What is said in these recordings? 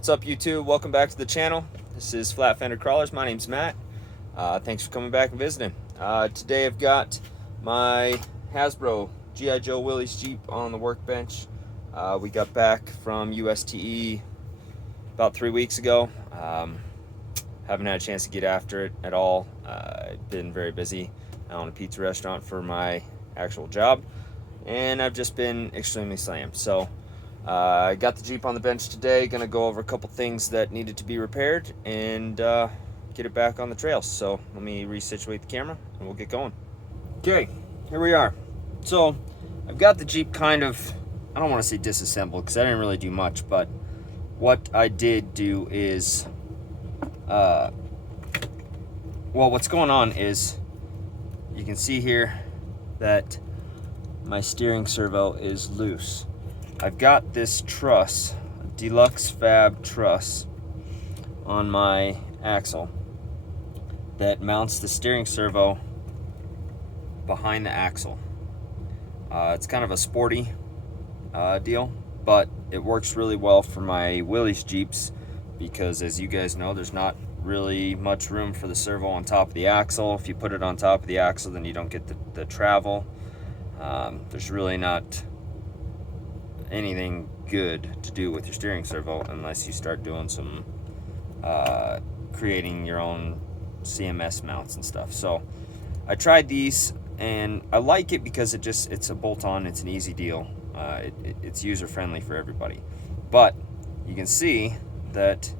What's up, YouTube? Welcome back to the channel. This is Flat Fender Crawlers. My name's Matt. Thanks for coming back and visiting. Today I've got my Hasbro G.I. Joe Willy's Jeep on the workbench. We got back from USTE about 3 weeks ago. Haven't had a chance to get after it at all. I've been very busy. I own a pizza restaurant for my actual job, and I've just been extremely slammed. So I got the Jeep on the bench today. Gonna go over a couple things that needed to be repaired and get it back on the trails. So let me resituate the camera and we'll get going. Okay, here we are. So I've got the Jeep kind of, I don't want to say disassembled because I didn't really do much, but what I did do is, well, what's going on is you can see here that my steering servo is loose. I've got this truss, deluxe fab truss, on my axle that mounts the steering servo behind the axle. It's kind of a sporty deal, but it works really well for my Willy's Jeeps because, as you guys know, there's not really much room for the servo on top of the axle. If you put it on top of the axle, then you don't get the travel. There's really not anything good to do with your steering servo unless you start doing some creating your own CMS mounts and stuff. So I tried these and I like it because it's a bolt-on, it's an easy deal. It's user-friendly for everybody, but you can see that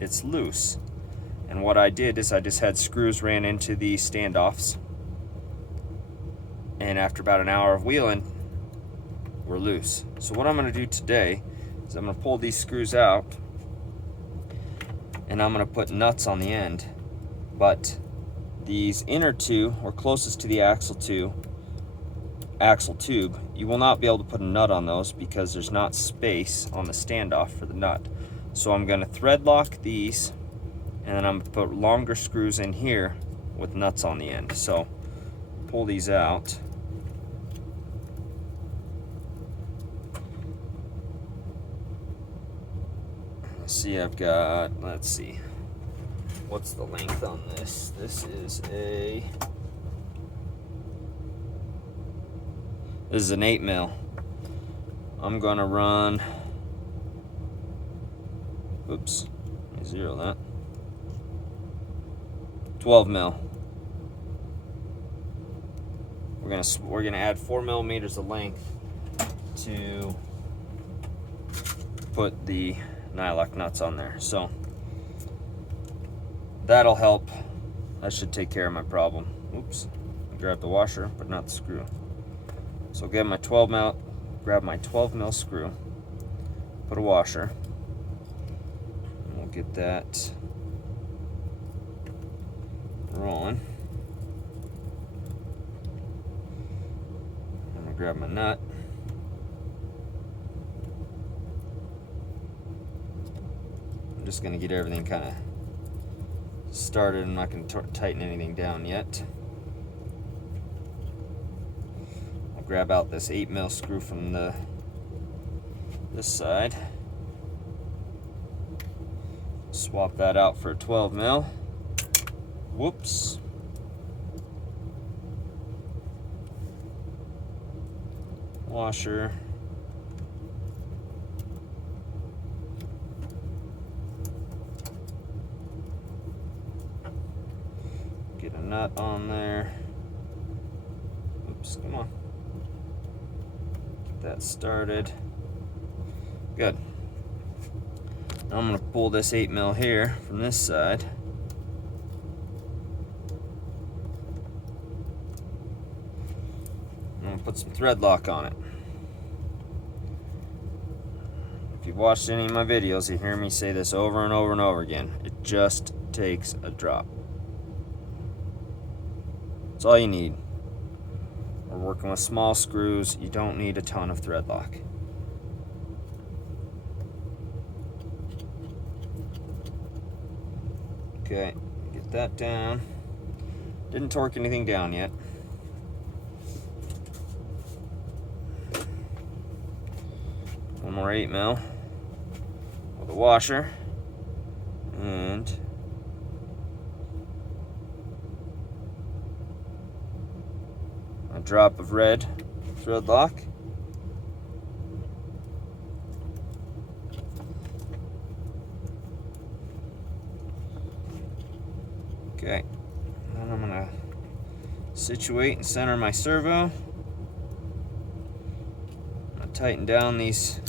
it's loose. And what I did is I just had screws ran into the standoffs, and after about an hour of wheeling, we're loose. So what I'm going to do today is I'm going to pull these screws out and I'm going to put nuts on the end, but these inner two, or closest to the axle tube, you will not be able to put a nut on those because there's not space on the standoff for the nut. So I'm going to thread lock these, and then I'm going to put longer screws in here with nuts on the end. So pull these out. See, I've got, let's see, what's the length on this? This is an 8mm. I'm gonna run, oops, let me zero that, 12mm. We're gonna add 4mm of length to put the nylock nuts on there. So that'll help. That should take care of my problem. Oops, I grabbed the washer but not the screw. So grab my 12mm screw, put a washer, and we'll get that rolling. I'm gonna grab my nut. I'm just going to get everything kind of started. I'm not going to tighten anything down yet. I'll grab out this 8mm screw from this side. Swap that out for a 12mm. Whoops. Washer. Get a nut on there. Oops, come on. Get that started. Good. Now I'm going to pull this 8mm here from this side. I'm going to put some thread lock on it. If you've watched any of my videos, you hear me say this over and over and over again. It just takes a drop. That's all you need. We're working with small screws. You don't need a ton of thread lock. Okay, get that down. Didn't torque anything down yet. One more 8mm with a washer. drop of red thread lock. Okay, and I'm gonna situate and center my servo. I'm gonna tighten down these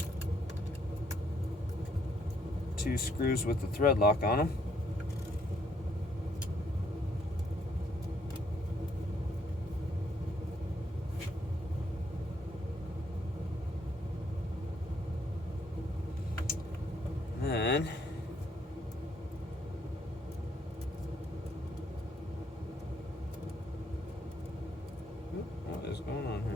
2 screws with the thread lock on them. Then what is going on here?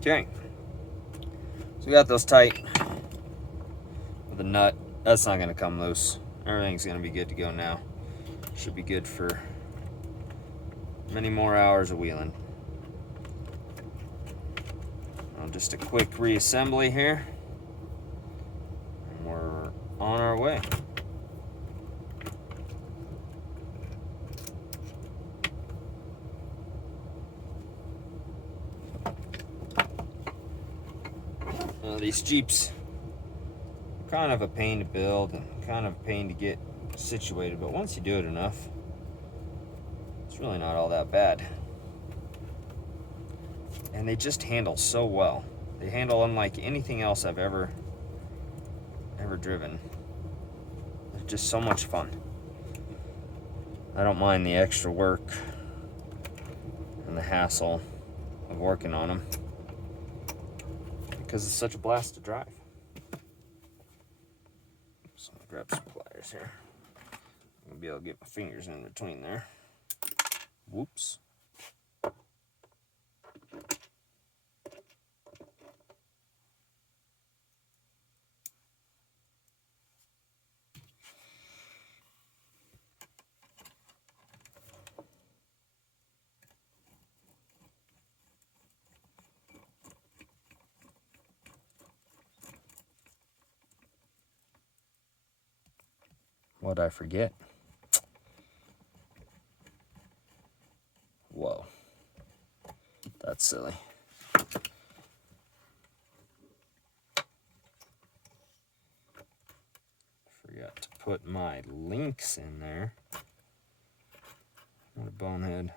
Okay, so we got those tight with a nut. That's not going to come loose. Everything's going to be good to go now. Should be good for many more hours of wheeling. Just a quick reassembly here, and we're on our way. These Jeeps are kind of a pain to build and kind of a pain to get situated, but once you do it enough, it's really not all that bad. And they just handle so well. They handle unlike anything else I've ever driven. They're just so much fun. I don't mind the extra work and the hassle of working on them, because it's such a blast to drive. So I'll grab some pliers here. I'm gonna be able to get my fingers in between there. Whoops. What'd I forget? Whoa. That's silly. Forgot to put my links in there. What a bonehead.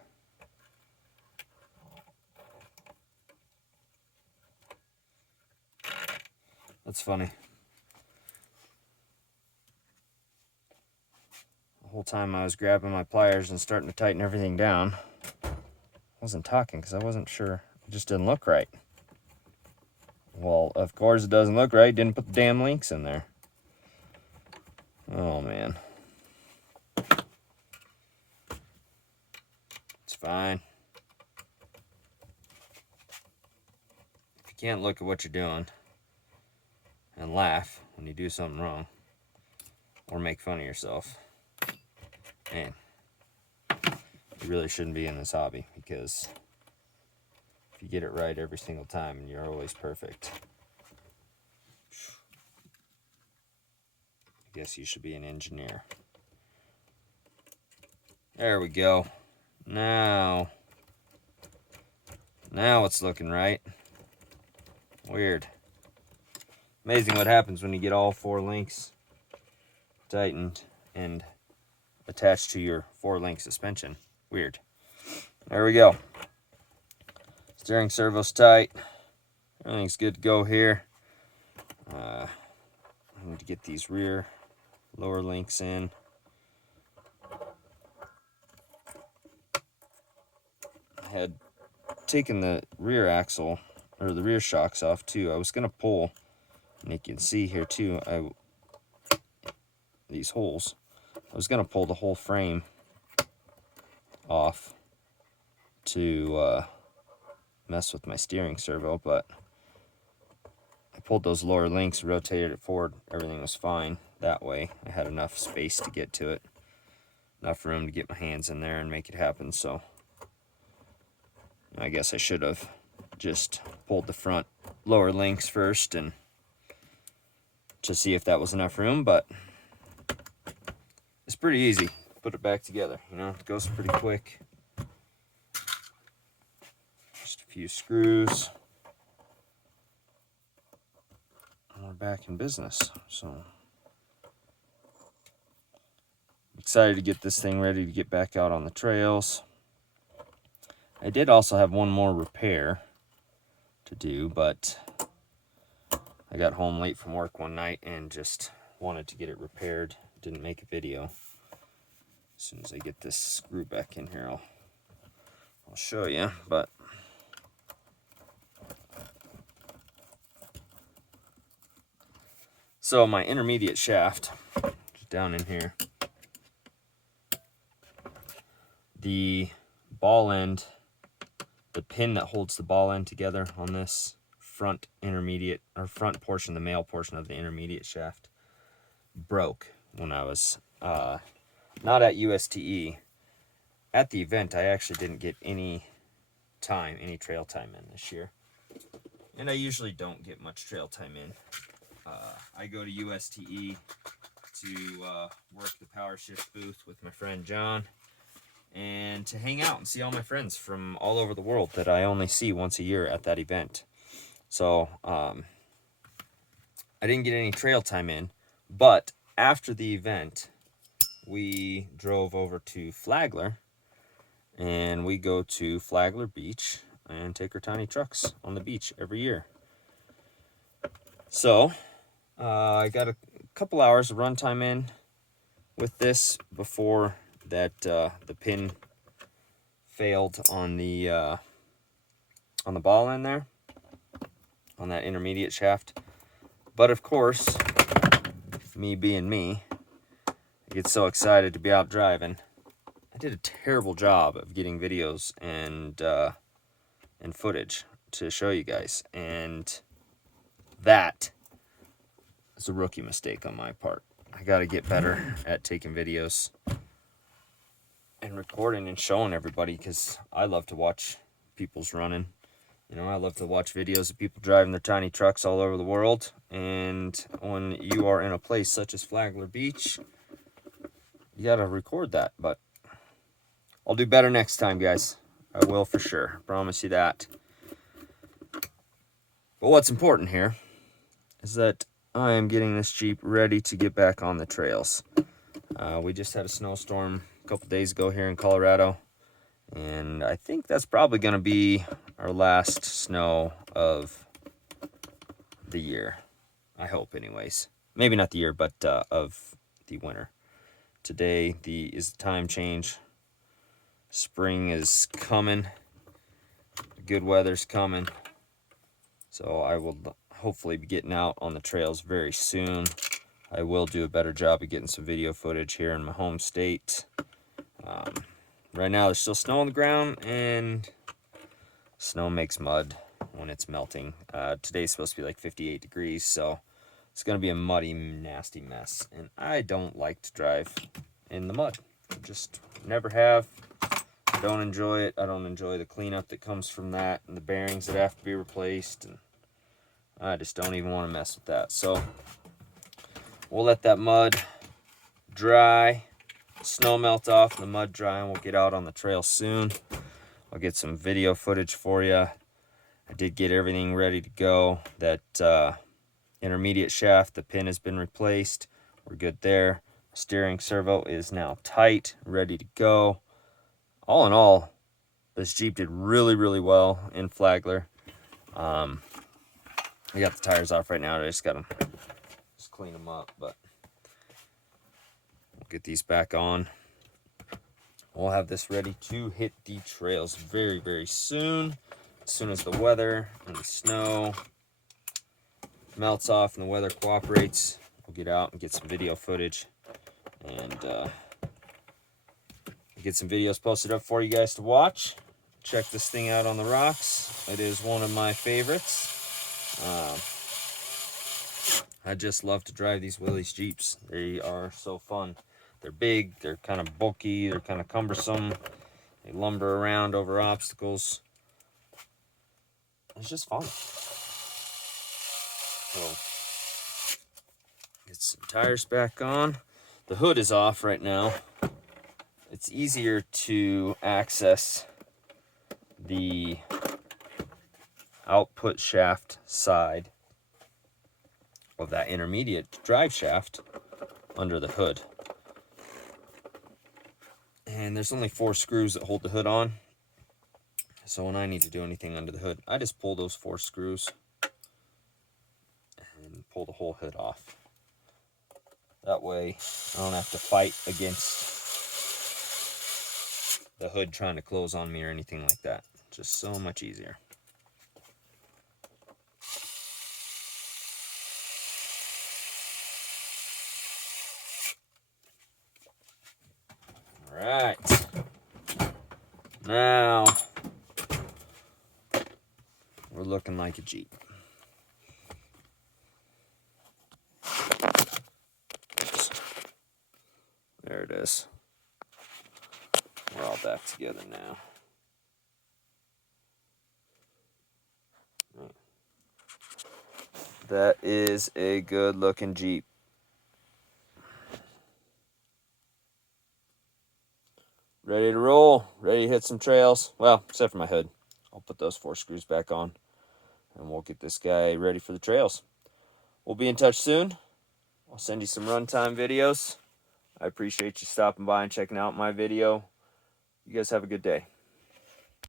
That's funny. The whole time I was grabbing my pliers and starting to tighten everything down, I wasn't talking because I wasn't sure. It just didn't look right. Well, of course it doesn't look right. Didn't put the damn links in there. Oh, man. It's fine. If you can't look at what you're doing and laugh when you do something wrong or make fun of yourself, man, you really shouldn't be in this hobby, because if you get it right every single time and you're always perfect, I guess you should be an engineer. There we go. Now it's looking right. Weird. Amazing what happens when you get all 4 links tightened and attached to your 4-link suspension. Weird. There we go. Steering servo's tight. Everything's good to go here. I need to get these rear lower links in. had taken the rear axle, or the rear shocks off too. I was going to pull, and you can see here too, these holes. I was going to pull the whole frame off to mess with my steering servo, but I pulled those lower links, rotated it forward, everything was fine that way. I had enough space to get to it, enough room to get my hands in there and make it happen. So I guess I should have just pulled the front lower links first and to see if that was enough room, but it's pretty easy. Put it back together, you know, it goes pretty quick. Just a few screws. And we're back in business. So I'm excited to get this thing ready to get back out on the trails. I did also have one more repair to do, but I got home late from work one night and just wanted to get it repaired. Didn't make a video. As soon as I get this screw back in here, I'll show you. But so my intermediate shaft is down in here. The ball end, the pin that holds the ball end together on this front intermediate, or front portion, the male portion of the intermediate shaft, broke when I was not at USTE. At the event, I actually didn't get any trail time in this year. And I usually don't get much trail time in. I go to USTE to work the power shift booth with my friend John and to hang out and see all my friends from all over the world that I only see once a year at that event. So I didn't get any trail time in, but after the event, we drove over to Flagler, and we go to Flagler Beach and take our tiny trucks on the beach every year. So I got a couple hours of runtime in with this before that the pin failed on the ball end there, on that intermediate shaft. But of course, me being me, I get so excited to be out driving. I did a terrible job of getting videos and footage to show you guys, and that is a rookie mistake on my part. I got to get better at taking videos and recording and showing everybody, because I love to watch people's running. You know, I love to watch videos of people driving their tiny trucks all over the world. And when you are in a place such as Flagler Beach, you got to record that. But I'll do better next time, guys. I will for sure. Promise you that. But what's important here is that I am getting this Jeep ready to get back on the trails. We just had a snowstorm a couple days ago here in Colorado, and I think that's probably going to be our last snow of the year. I hope, anyways. Maybe not the year, but of the winter. Today is the time change. Spring is coming. Good weather's coming. So I will hopefully be getting out on the trails very soon. I will do a better job of getting some video footage here in my home state. Right now there's still snow on the ground, and snow makes mud when it's melting. Today's supposed to be like 58 degrees, so it's going to be a muddy, nasty mess. And I don't like to drive in the mud. Just never have. I don't enjoy it. I don't enjoy the cleanup that comes from that, and the bearings that have to be replaced. And I just don't even want to mess with that. So we'll let that mud dry, snow melt off, and the mud dry, and we'll get out on the trail soon. I'll get some video footage for you. I did get everything ready to go. That intermediate shaft, the pin has been replaced. We're good there. Steering servo is now tight, ready to go. All in all, this Jeep did really, really well in Flagler. I got the tires off right now. I just got them, just clean them up, but we'll get these back on. We'll have this ready to hit the trails very, very soon. As soon as the weather and the snow melts off and the weather cooperates, we'll get out and get some video footage and get some videos posted up for you guys to watch. Check this thing out on the rocks. It is one of my favorites. I just love to drive these Willy's Jeeps. They are so fun. They're big, they're kind of bulky, they're kind of cumbersome. They lumber around over obstacles. It's just fun. So, get some tires back on. The hood is off right now. It's easier to access the output shaft side of that intermediate drive shaft under the hood. And there's only 4 screws that hold the hood on. So when I need to do anything under the hood, I just pull those 4 screws and pull the whole hood off. That way I don't have to fight against the hood trying to close on me or anything like that. Just so much easier. All right. Now we're looking like a Jeep. Oops. There it is. We're all back together now. That is a good looking Jeep. Ready to roll, ready to hit some trails. Well, except for my hood. I'll put those 4 screws back on and we'll get this guy ready for the trails. We'll be in touch soon. I'll send you some runtime videos. I appreciate you stopping by and checking out my video. You guys have a good day.